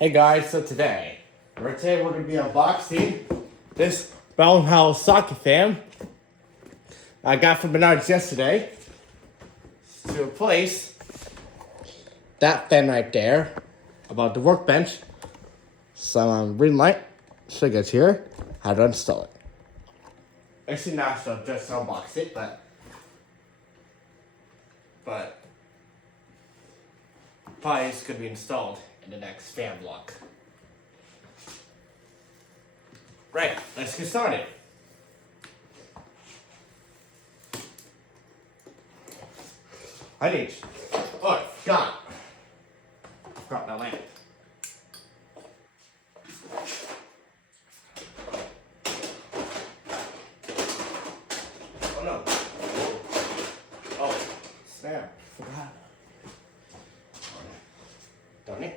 Hey guys, so today we're going to be unboxing this bell+howell socket fan I got from Menards yesterday to replace that fan right there above the workbench. So green light, so it gets here, how to install it. Actually not so just unbox it, but probably it's going to be installed in the next fan block. Right, let's get started. Oh, I forgot my lamp. Oh no. Oh, snap, forgot. Darn it.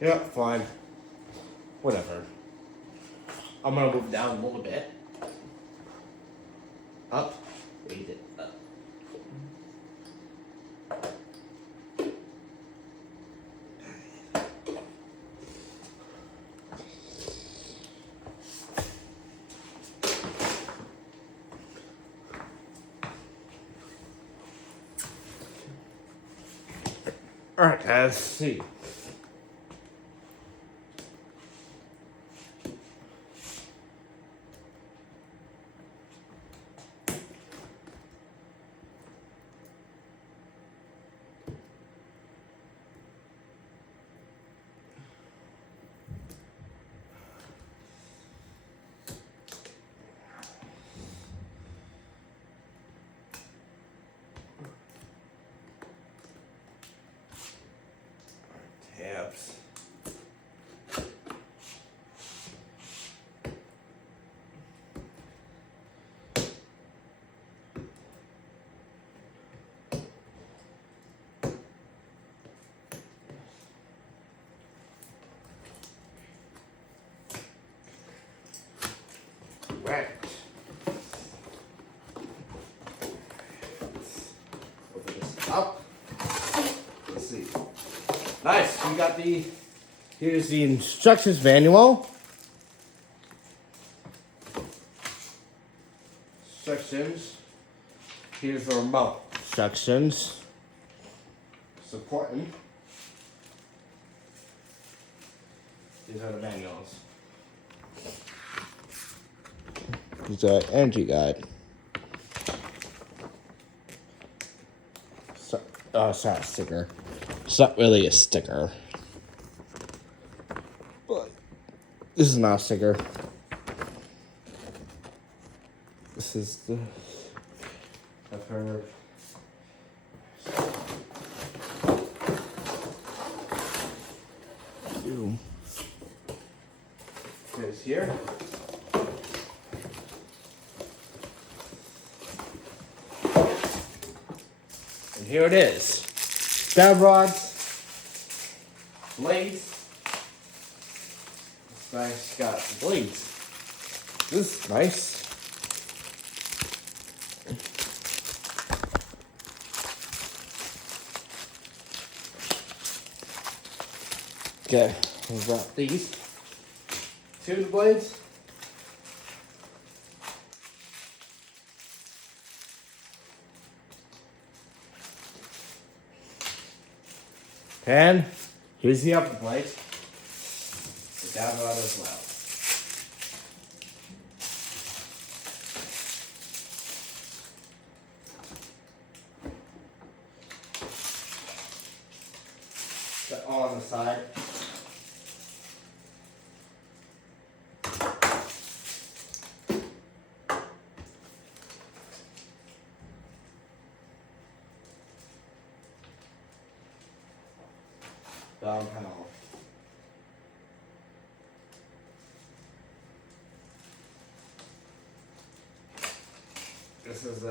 Yeah, fine. Whatever. I'm gonna move down a little bit. Up. Raise it up. Alright, let's see. Tabs. Right. Open this up. Let's see. Nice. We got here's the instructions manual. Instructions. Here's the remote. Instructions. It's important. These are the manuals. These are energy guide. So, oh, it's not a sticker. It's not really a sticker. But this is not a sticker. This is the... I've heard... Goes here. And here it is. Stab rods, blades. This guy's got blades. This is nice. Okay, we've got these. Two of the blades. And here's the upper blade. The down rod as well. Got all on the side. Bell+howell. This is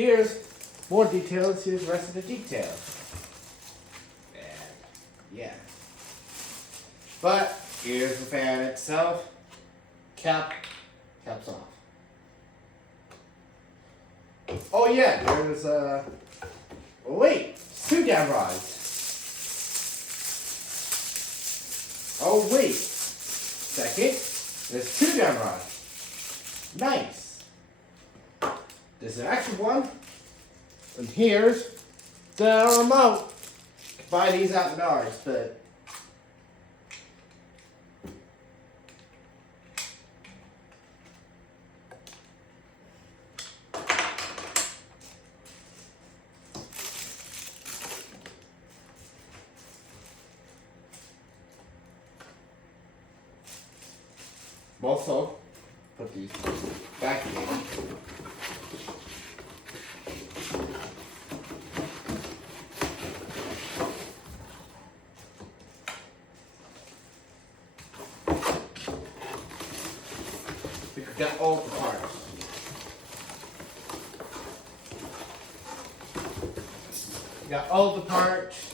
here's more details. Here's the rest of the details. And yeah. But here's the fan itself. Caps off. Oh yeah, there's oh wait, 2 damn rods. Oh wait, second, there's 2 damn rods. Nice. There's an extra one, and here's the remote. You can buy these out in ours, but also put these back in. We could get all the parts. Got all the parts.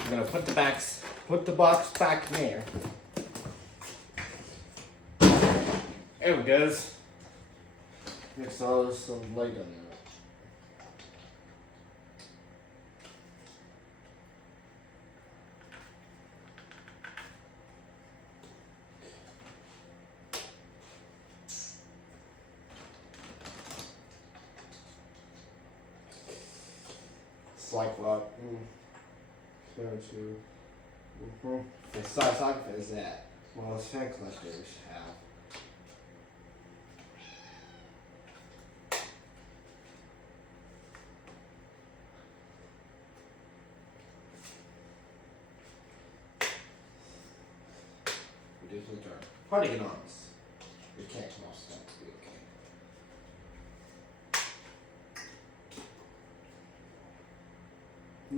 I'm gonna put the box back in there. There it goes. Mix all some light on there. It's like what? The size socket is that most fan collectors have. Ridiculous dark. Polygons. We can't most of that to be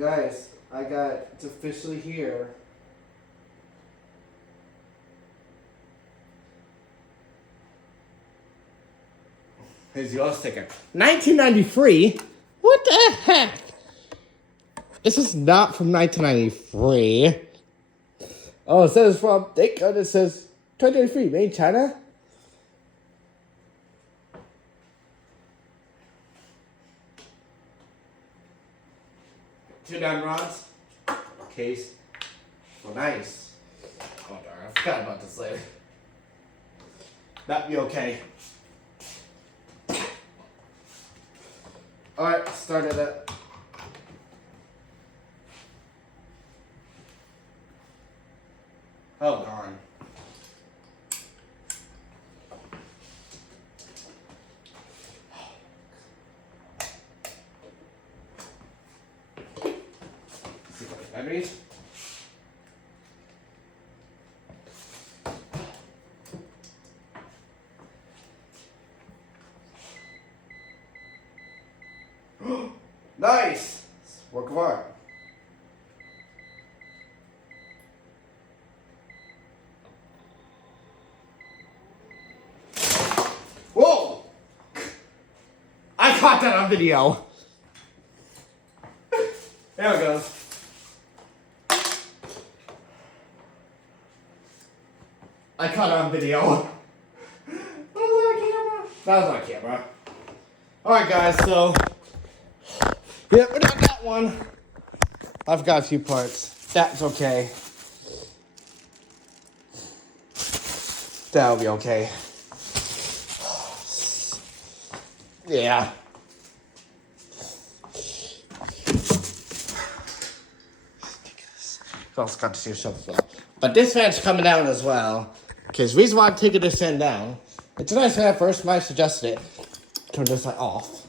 okay. Guys, it's officially here. Here's the oil sticker. 1993? What the heck? This is not from 1993. Oh, it says from, thank God it says 2023, made in China. Two down rods. Case. Well, nice. Oh, darn, I forgot about this later. That'd be okay. Alright, started it. Oh, darn. See what the batteries. Nice! Work of art. Whoa! I caught that on video. There it goes. I caught it on video. That was on camera. Alright guys, so yep, we got that one. I've got a few parts. That's okay. That'll be okay. Yeah. Also got to see yourself as well. But this fan's coming down as well. Because the reason why I'm taking this fan down, it's a nice fan at first, I suggested it. Turn this light off.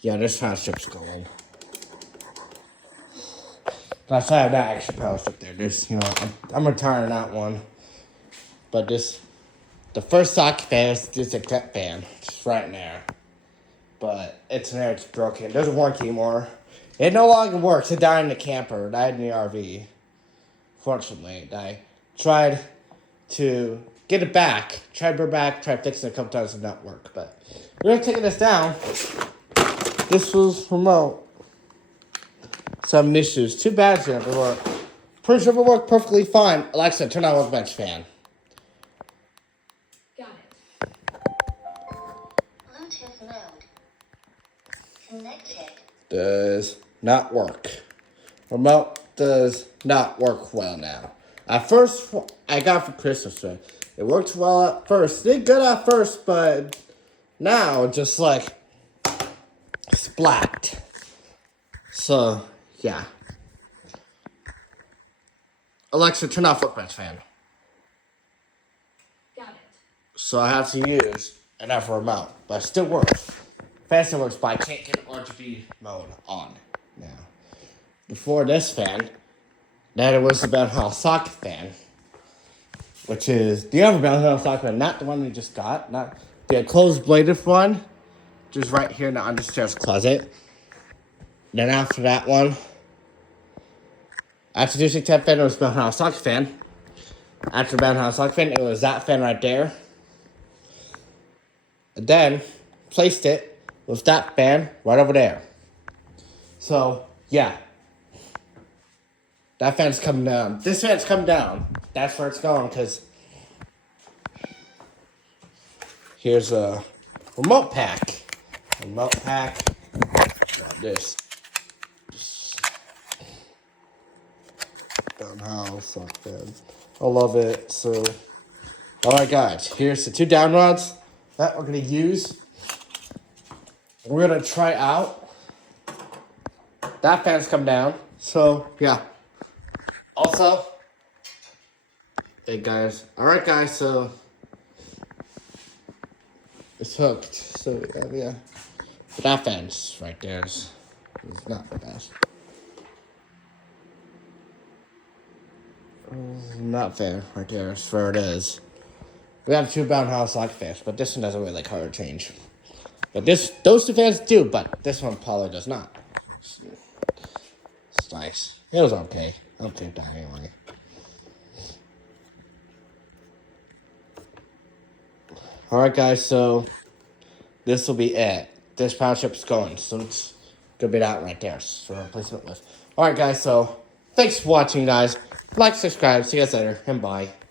Yeah, this power strip's going. That's why I have that extra power strip there. This, I'm retiring that one. But this The first socket fan is just a cut fan. It's right in there. But it's in there, it's broken. It doesn't work anymore. It no longer works. It died in the camper. It died in the RV. Fortunately, I tried to get it back. Tried to bring it back. Tried fixing it a couple times. It did not work. But we're taking this down. This was remote. Some issues. Too bad it didn't work. Pretty sure it worked perfectly fine. Alexa, turn on Workbench fan. Got it. Bluetooth mode. Connected. Does not work. Remote does not work well now. At first, I got it for Christmas. So it worked well at first. It did good at first, but now just like splat. So, yeah. Alexa, turn off Workbench fan. Got it. So I have to use another remote, but it still works. Fan still works, but I can't get RGB mode on now. Before this fan, then it was the bell+howell socket fan, which is the other bell+howell socket fan, not the one we just got, not the closed bladed one, just right here in the understairs closet. Then after that one, after the 610 fan, it was bell+howell socket fan. After bell+howell socket fan, it was that fan right there. And then placed it with that fan right over there. So, yeah. That fan's coming down. This fan's coming down. That's where it's going, because here's a remote pack. Remote pack. Got this. Bell+howell socket fan. I love it. So, alright guys, here's the 2 down rods that we're going to use. We're going to try out. That fan's come down. So, yeah. Also, hey guys. Alright guys, so it's hooked. So, yeah. But that fan's right there. It's not the best. Not fair, right there. That's where it is. We have 2 bell+howell socket fans, but this one doesn't really color change. But those 2 fans do, but this one probably does not. It's nice. It was okay. I'll take that anyway. Alright guys, so this will be it. This power chip's going, so it's gonna be that right there. So replacement with. Alright guys, so thanks for watching guys. Like, subscribe, see you guys later, and bye.